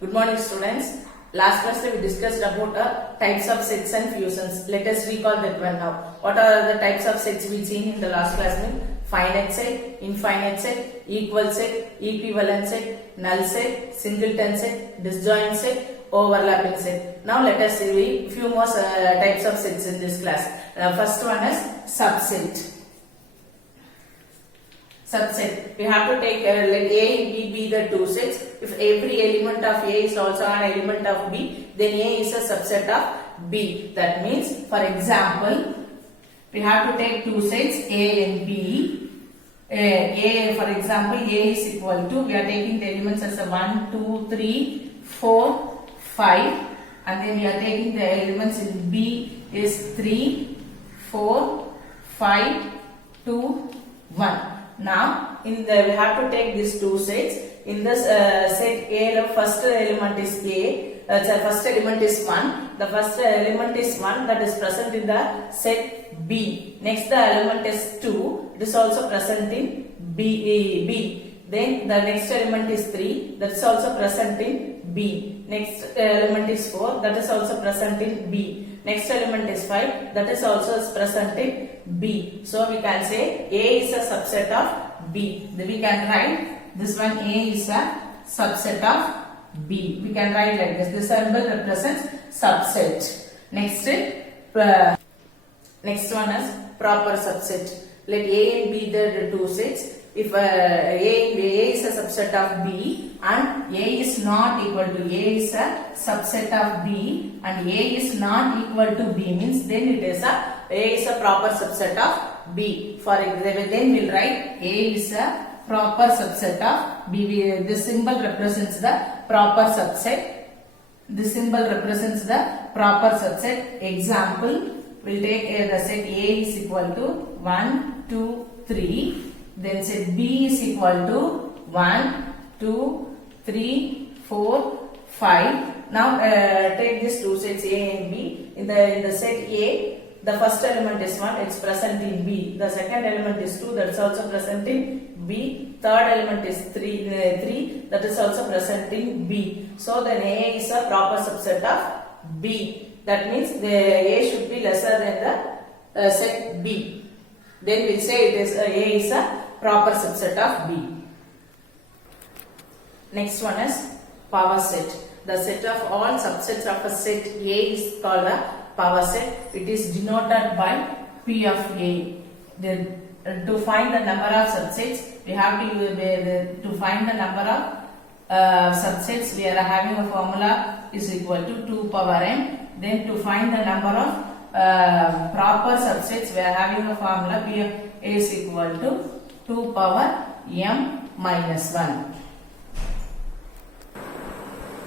Good morning, students. Last class we discussed about types of sets and fusions. Let us recall that one now. What are the types of sets we seen in the last class? Finite set, infinite set, equal set, equivalent set, null set, singleton set, disjoint set, overlapping set. Now let us see few more types of sets in this class. First one is subset. Subset. We have to take let A and B be the two sets. If every element of A is also an element of B, then A is a subset of B. That means, for example, we have to take two sets A and B. A, for example, A is equal to, we are taking the elements as a 1, 2, 3, 4, 5, and then we are taking the elements in B is 3, 4, 5, 2, 1. Now, we have to take these two sets. In this set A, the first element is A. The first element is 1. The first element is 1 that is present in the set B. Next, the element is 2. It is also present in B. Then the next element is 3. That is also present in B. Next element is 4. That is also present in B. Next element is 5. That is also present in B. So we can say A is a subset of B. Then we can write this one A is a subset of B. We can write like this. This symbol represents subset. Next one is proper subset. Let A and B the two sets. If A is a subset of B and A is not equal to A is a subset of B and A is not equal to B means then it is A is a proper subset of B. For example, then we will write A is a proper subset of B. This symbol represents the proper subset. This symbol represents the proper subset. Example, we will take the set A is equal to 1, 2, 3. Then set B is equal to 1, 2, 3, 4, 5. Now take these two sets A and B. In the set A, the first element is 1, it's present in B. The second element is 2, that's also present in B. Third element is 3, that is also present in B. So then A is a proper subset of B. That means the A should be lesser than the set B. Then we will say it is A is a proper subset of B. Next one is power set. The set of all subsets of a set A is called a power set. It is denoted by P of A. Then to find the number of subsets, we have to find the number of subsets. We are having a formula is equal to 2 power n. Then to find the number of proper subsets, we are having a formula P of A is equal to 2 power m minus 1.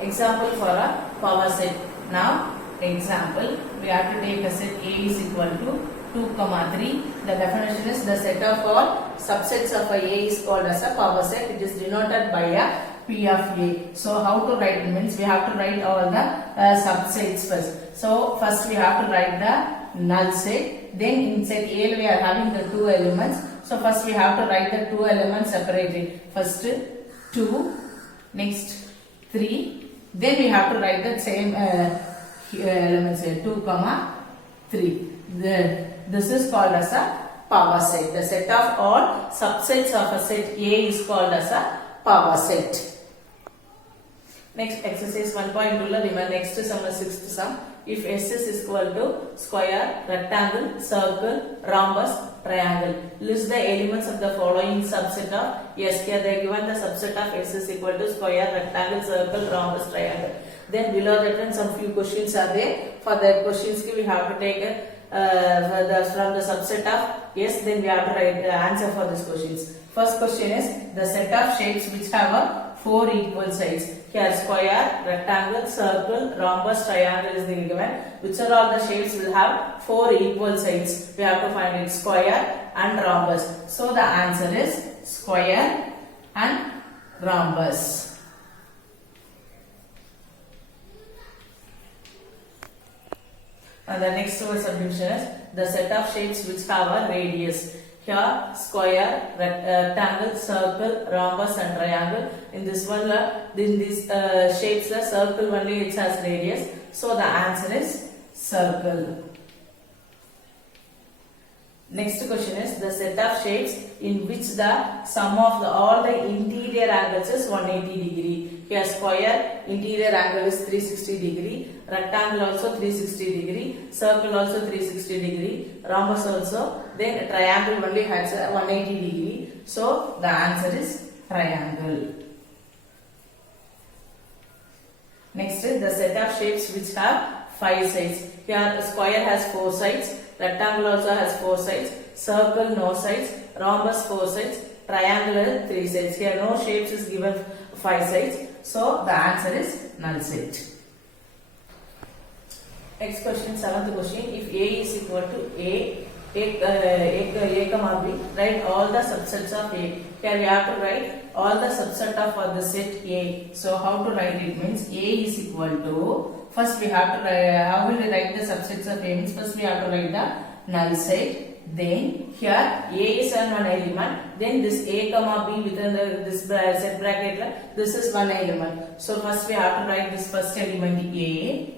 Example for a power set. Now, example, we have to take a set A is equal to 2, 3. The definition is the set of all subsets of a is called as a power set. It is denoted by a P of A. So, how to write means we have to write all the subsets first. So, first we have to write the null set. Then in set A we are having the two elements. So, first we have to write the two elements separately. First 2, next 3. Then we have to write the same elements here 2, 3. This is called as a power set. The set of all subsets of a set A is called as a power set. Next exercise 1.2 remember next sum is 6th sum. If S is equal to square, rectangle, circle, rhombus, triangle. List the elements of the following subset of S. Here they are given the subset of S is equal to square, rectangle, circle, rhombus, triangle. Then below that some few questions are there. For the questions we have to take from the subset of S. Then we have to write the answer for these questions. First question is the set of shapes which have 4 equal sides. Here square, rectangle, circle, rhombus, triangle is given. Which are all the shapes will have 4 equal sides. We have to find it square and rhombus. So the answer is square and rhombus. And the next subdivision is the set of shapes which have a radius. Here square, rectangle, circle, rhombus and triangle. In this one, in these shapes, the circle only it has radius. So the answer is circle. Next question is the set of shapes in which the sum of all the interior angles is 180 degree. Here square interior angle is 360 degree, rectangle also 360 degree, circle also 360 degree, rhombus also, then triangle only has 180 degree. So the answer is triangle. Next is the set of shapes which have 5 sides. Here square has 4 sides, rectangle also has 4 sides, circle no sides, rhombus 4 sides, triangle 3 sides. Here no shapes is given 5 sides. So the answer is null set. Next question, 7th question. If A is equal to A, comma B, write all the subsets of A. Here we have to write all the subset of the set A. So how to write it means A is equal to, first we have to write, how will we write the subsets of A means first we have to write the null set. Then here A is one element, then this A comma B within this set bracket, this is one element. So first we have to write this first element A.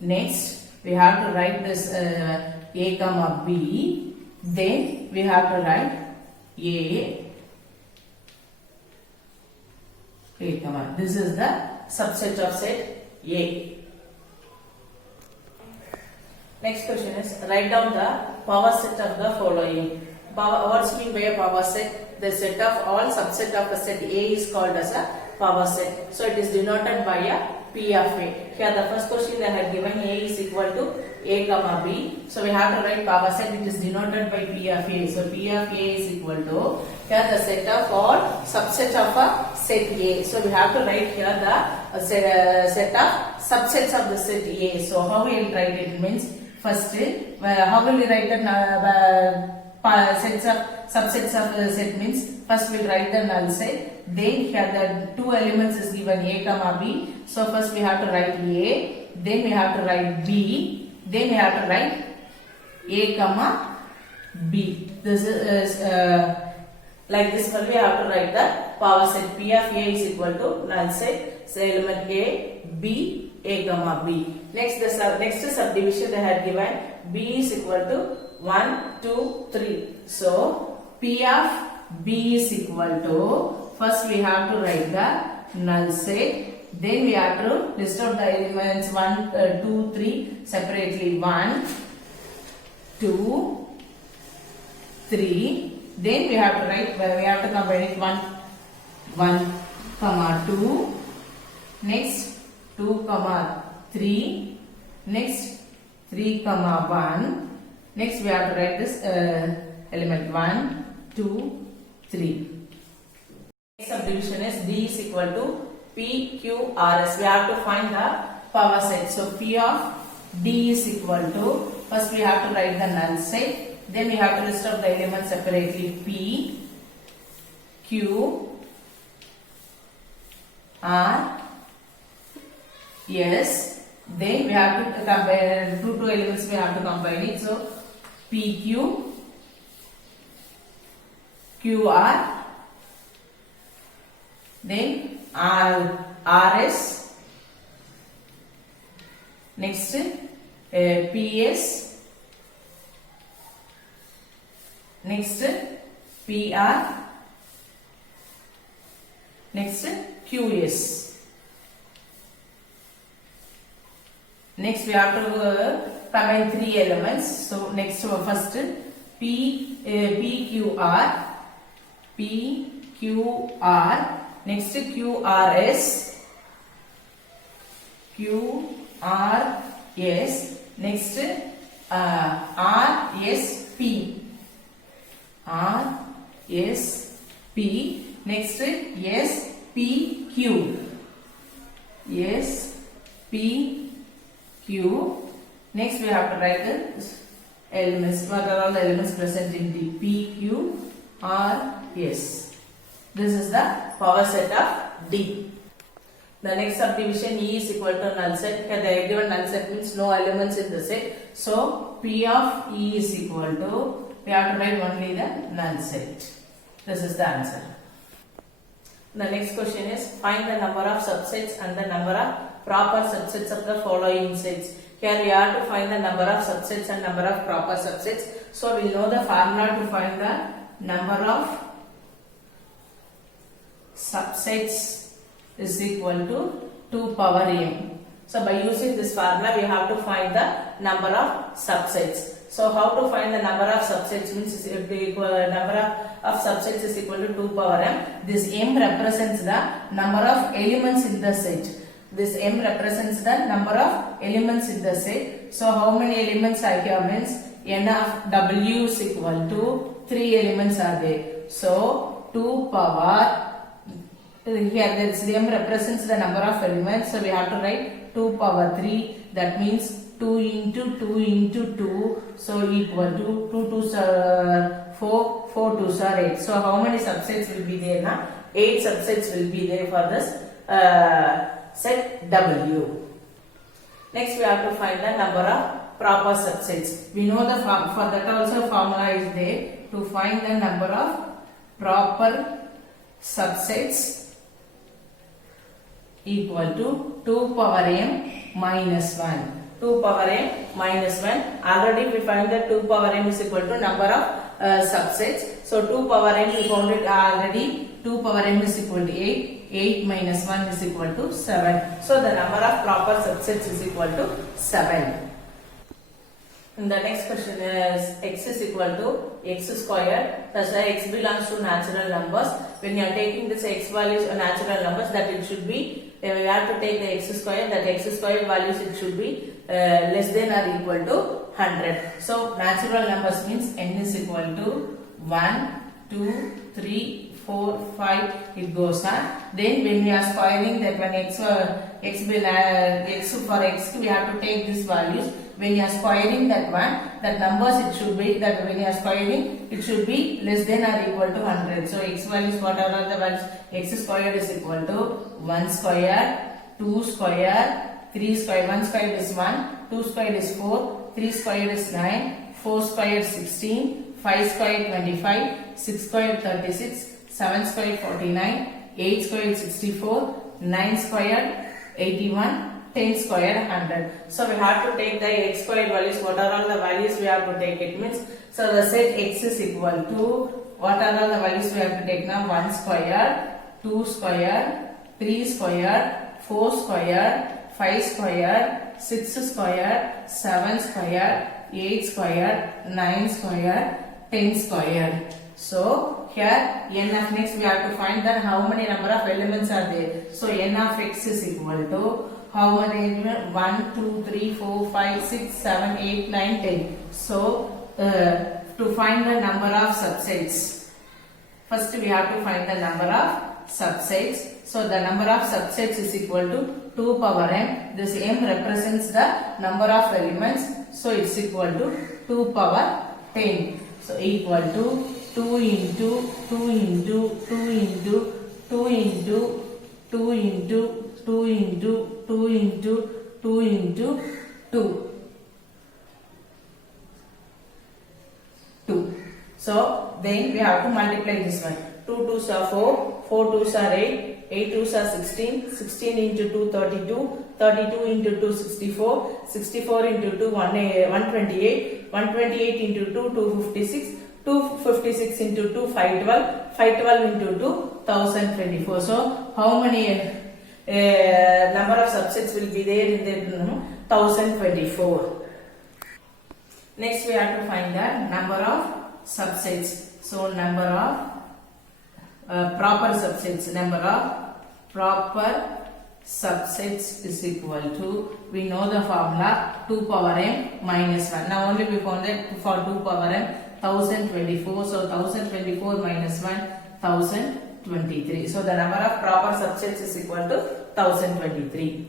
Next we have to write this A comma B. Then we have to write A comma. This is the subset of set A. Next question is write down the power set of the following. What's mean by a power set? The set of all subset of a set A is called as a power set. So it is denoted by a P of A. Here the first question they had given A is equal to A comma B. So we have to write power set which is denoted by P of A. So P of A is equal to, here the set of all subset of a set A. So we have to write here the set of subsets of the set A. So how we will write it means first how will we write the sets of subsets of the set means first we will write the null set. Then here the 2 elements is given A comma B. So first we have to write A, then we have to write B, then we have to write A comma B. This is like this one we have to write the power set. P of A is equal to null set. So element A, B, A comma B. Next next subdivision they had given B is equal to 1, 2, 3. So P of B is equal to, first we have to write the null set. Then we have to list out the elements 1, 2, 3 separately. 1, 2, 3. Then we have to write, we have to combine it 1, comma 2. Next 2, comma 3. Next 3, comma 1. Next we have to write this element 1, 2, 3. Next subdivision is D is equal to P, Q, R, S. We have to find the power set. So P of D is equal to, first we have to write the null set. Then we have to list out the elements separately. P, Q, R, S. Then we have to combine two elements. We have to combine it. So PQ, QR, then RS, next PS, next PR, next QS. Next we have to combine 3 elements. So next first PQR, next QRS, next RSP, next SPQ, next we have to write the elements, what are all the elements present in D. PQRS. This is the power set of D. The next subdivision E is equal to null set. Here the given null set means no elements in the set. So P of E is equal to, we have to write only the null set. This is the answer. The next question is find the number of subsets and the number of proper subsets of the following sets. Here we have to find the number of subsets and number of proper subsets. So we know the formula to find the number of subsets is equal to 2 power m. So by using this formula we have to find the number of subsets. So how to find the number of subsets means number of subsets is equal to 2 power m. This m represents the number of elements in the set. This m represents the number of elements in the set. So how many elements I have means n of w is equal to 3 elements are there. So 2 power here this m represents the number of elements. So we have to write 2 power 3. That means 2 into 2 into 2. So equal to 2 2s are 4, 4 2s are 8. So how many subsets will be there now? 8 subsets will be there for this set W. Next we have to find the number of proper subsets. We know the for that also formula is there to find the number of proper subsets equal to 2 power m minus 1. 2 power m minus 1. Already we find that 2 power m is equal to number of subsets. So 2 power m we found it already. 2 power m is equal to 8. 8 minus 1 is equal to 7. So the number of proper subsets is equal to 7. And the next question is x is equal to x squared. Thus x belongs to natural numbers. When you are taking this x values or natural numbers, that it should be, we have to take the x squared, that x squared values it should be less than or equal to 100. So natural numbers means n is equal to 1, 2, 3, 4, 5, it goes on. Then when we are squaring that when x for x we have to take these values. When you are squaring that one, that numbers it should be that when you are squaring it should be less than or equal to 100. So x values, what are all the values? X squared is equal to 1 square, 2 square, 3 square. 1 squared is 1, 2 squared is 4, 3 squared is 9, 4 squared 16, 5 squared 25, 6 squared 36, 7 squared 49, 8 squared 64, 9 squared 81, 10 squared 100. So we have to take the x squared values. What are all the values we have to take? It means, so the set x is equal to, what are all the values we have to take now? 1 squared, 2 squared, 3 squared, 4 squared, 5 squared, 6 squared, 7 squared, 8 squared, 9 squared, 10 squared. So here n of next we have to find that how many number of elements are there. So n of x is equal to how many? 1, 2, 3, 4, 5, 6, 7, 8, 9, 10. So to find the number of subsets, first we have to find the number of subsets. So the number of subsets is equal to 2 power m. This m represents the number of elements. So it's equal to 2 power 10. So equal to 2 into 2 into 2 into 2 into 2 into 2 into 2 into 2 into 2. 2. So then we have to multiply this one. 2 2s are 4, 4 2s are 8, 8 2s are 16, 16 into 2 32, 32 into 2 64, 64 into 2 128, 128 into 2 256, 256 into 2 512, 512 into 2 1024. So how many number of subsets will be there in the 1024. Next we have to find the number of subsets. So number of proper subsets. Number of proper subsets is equal to, we know the formula 2 power m minus 1. Now only we found that for 2 power m 1024. So 1024 minus 1 1023. So the number of proper subsets is equal to 1023.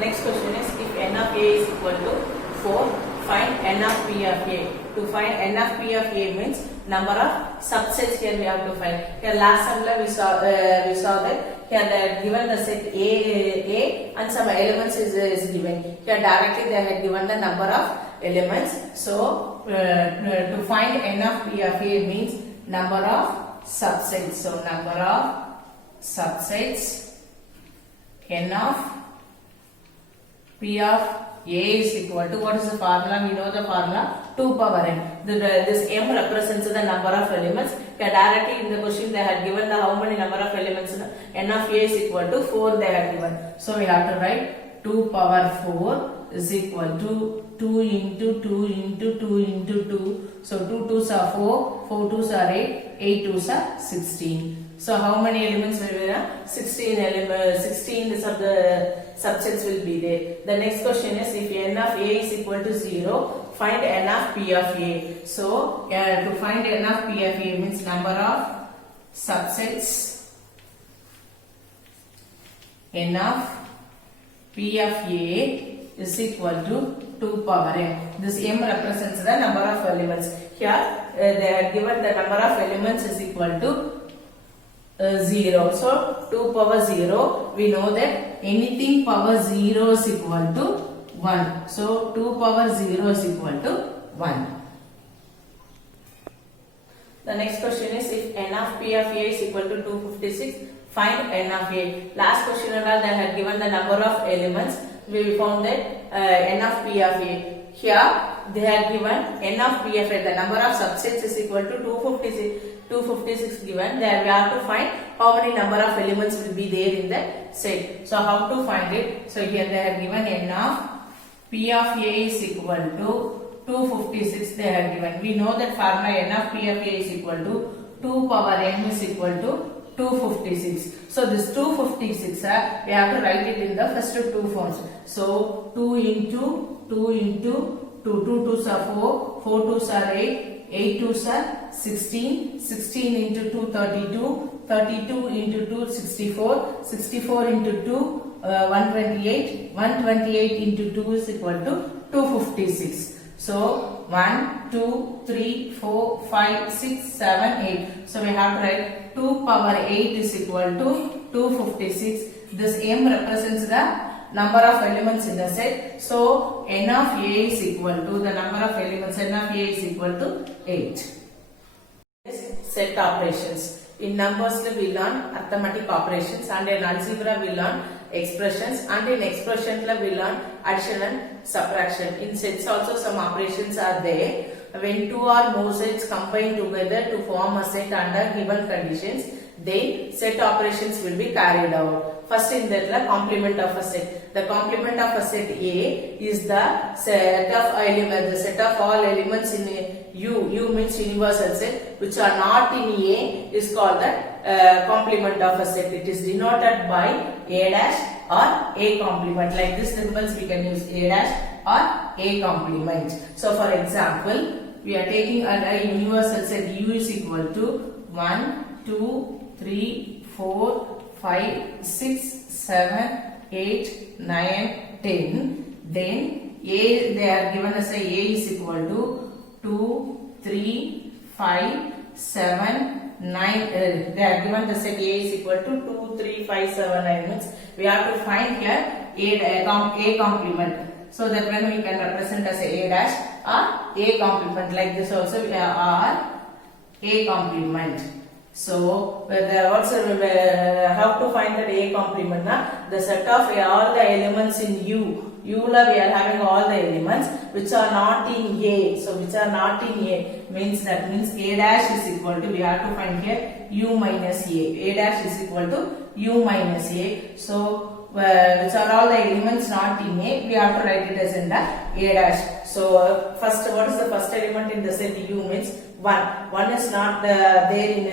Next question is, if n of a is equal to 4, find n of p of a. To find n of p of a means number of subsets here we have to find. Here last time we saw that here they had given the set A and some elements is given. Here directly they had given the number of elements. So to find n of p of a means number of subsets. So number of subsets n of p of a is equal to, what is the formula? We know the formula, 2 power n. This m represents the number of elements. Directly in the question they had given the how many number of elements. N of a is equal to 4 they had given. So we have to write 2 power 4 is equal to 2 into 2 into 2 into 2. So 2 2s are 4, 4 2s are 8, 8 2s are 16. So how many elements will be there? 16 elements, 16 of the subsets will be there. The next question is, if n of a is equal to 0, find n of p of a. So to find n of p of a means number of subsets n of p of a is equal to 2 power n. This m represents the number of elements. Here they are given the number of elements is equal to 0. So 2 power 0, we know that anything power 0 is equal to 1. So 2 power 0 is equal to 1. The next question is, if n of p of a is equal to 256, find n of a. Last question and all they had given the number of elements. We found that n of p of a. Here they had given n of p of a. The number of subsets is equal to 256 given. There we have to find how many number of elements will be there in that set. So how to find it? So here they have given n of p of a is equal to 256 they have given. We know that formula n of p of a is equal to 2 power n is equal to 256. So this 256 we have to write it in the first two forms. So 2 into 2 into 2, 2 2s are 4, 4 2s are 8, 8 2s are 16, 16 into 2 32, 32 into 2 64, 64 into 2 128, 128 into 2 is equal to 256. So 1, 2, 3, 4, 5, 6, 7, 8. So we have to write 2 power 8 is equal to 256. This m represents the number of elements in the set. So n of a is equal to the number of elements. N of a is equal to 8. Set operations. In numbers we learn arithmetic operations, and in algebra we learn expressions, and in expression we learn addition and subtraction. In sets also some operations are there. When two or more sets combine together to form a set under given conditions, then set operations will be carried out. First in that, the complement of a set. The complement of a set A is the set of elements, the set of all elements in U. U means universal set, which are not in A is called the complement of a set. It is denoted by A dash or A complement. Like this symbols we can use A dash or A complement. So for example, we are taking a universal set U is equal to 1, 2, 3, 4, 5, 6, 7, 8, 9, 10. Then A, they are given as a is equal to 2, 3, 5, 7, 9. They are given the set A is equal to 2, 3, 5, 7, 9. Means we have to find here A complement. So that when we can represent as A dash or A complement, like this also we are A complement. So there also how to find that A complement? The set of all the elements in U. We are having all the elements which are not in A. So which are not in A means that means A dash is equal to, we have to find here U minus A. A dash is equal to U minus A. So which are all the elements not in A, we have to write it as in the A dash. So first, what is the first element in the set U means 1. 1 is not there in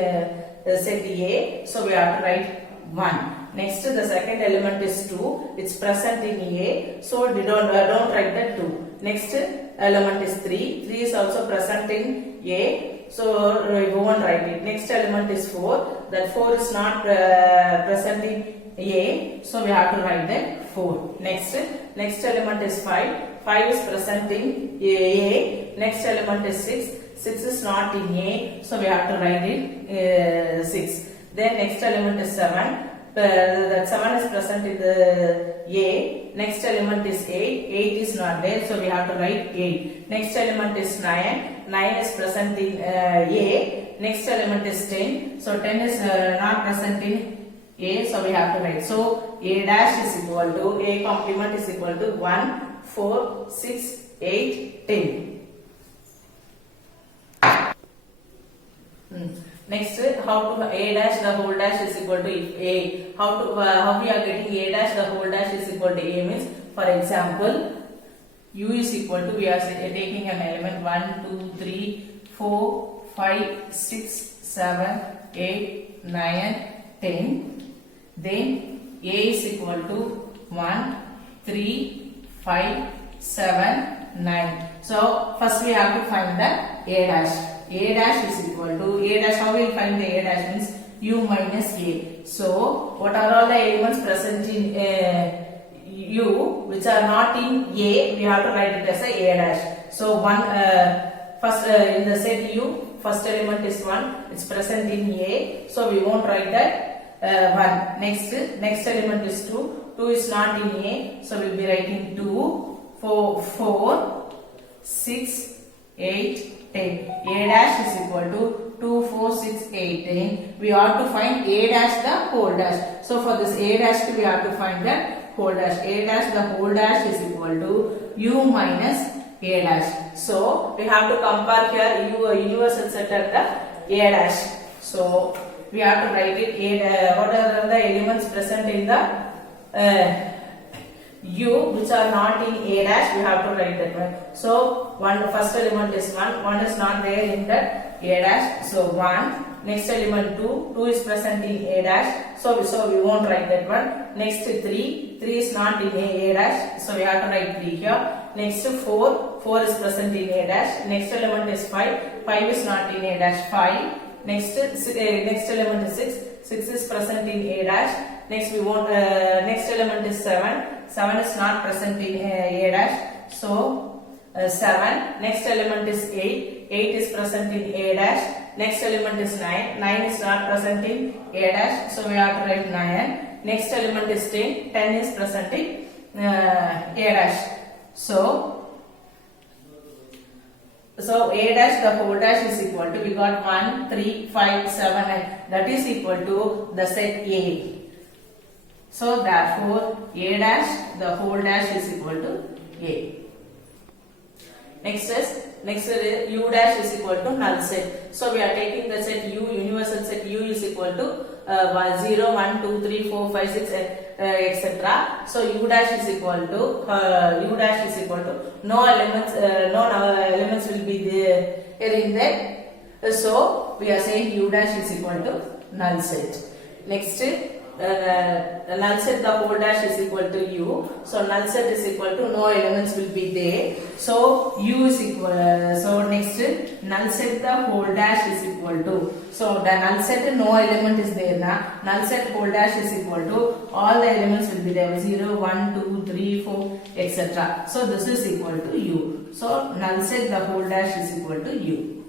set A, so we have to write 1. Next, the second element is 2. It's present in A, so don't write that 2. Next element is 3. 3 is also present in A, so we won't write it. Next element is 4. That 4 is not present in A, so we have to write that 4. Next element is 5. 5 is present in A. Next element is 6. 6 is not in A, so we have to write it 6. Then next element is 7. That 7 is present in the A. Next element is 8. 8 is not there, so we have to write 8. Next element is 9. 9 is present in A. Next element is 10. So 10 is not present in A, so we have to write. So A dash is equal to A complement is equal to 1, 4, 6, 8, 10. Next, how to A dash the whole dash is equal to A. How we are getting A dash the whole dash is equal to A means, for example, U is equal to, we are taking an element 1, 2, 3, 4, 5, 6, 7, 8, 9, 10. Then A is equal to 1, 3, 5, 7, 9. So first we have to find the A dash. A dash is equal to A dash. How we will find the A dash means U minus A. So what are all the elements present in U which are not in A? We have to write it as a dash. So first in the set U, first element is 1. It's present in A. So we won't write that 1. Next element is 2. 2 is not in A. So we'll be writing 2, 4, 6, 8, 10. A dash is equal to 2, 4, 6, 8, 10. We have to find A dash the whole dash. So for this A dash we have to find the whole dash. A dash the whole dash is equal to U minus A dash. So we have to compare here U universal set and the A dash. So we have to write it what are the elements present in the U which are not in A dash, we have to write that one. So first element is 1, 1 is not there in that A dash, so 1. Next element 2, 2 is present in A dash, so we won't write that one. Next 3, 3 is not in A dash, so we have to write 3 here. Next 4, 4 is present in A dash. Next element is 5, 5 is not in A dash, 5. Next element is 6, 6 is present in A dash. Next next element is 7, 7 is not present in A dash, so 7. Next element is 8, 8 is present in A dash. Next element is 9, 9 is not present in A dash, so we have to write 9. Next element is 10, 10 is present in A dash. So A dash the whole dash is equal to, we got 1, 3, 5, 7, 9. That is equal to the set A. So therefore A dash the whole dash is equal to A. Next is U dash is equal to null set. So we are taking the set U, universal set U is equal to 0, 1, 2, 3, 4, 5, 6, etc. So U dash is equal to no elements will be there in that. So we are saying U dash is equal to null set. Next null set the whole dash is equal to U. So null set is equal to no elements will be there. So U is equal. So next null set the whole dash is equal to. So the null set no element is there now. Null set whole dash is equal to all the elements will be there 0, 1, 2, 3, 4, etc. So this is equal to U. So null set the whole dash is equal to U.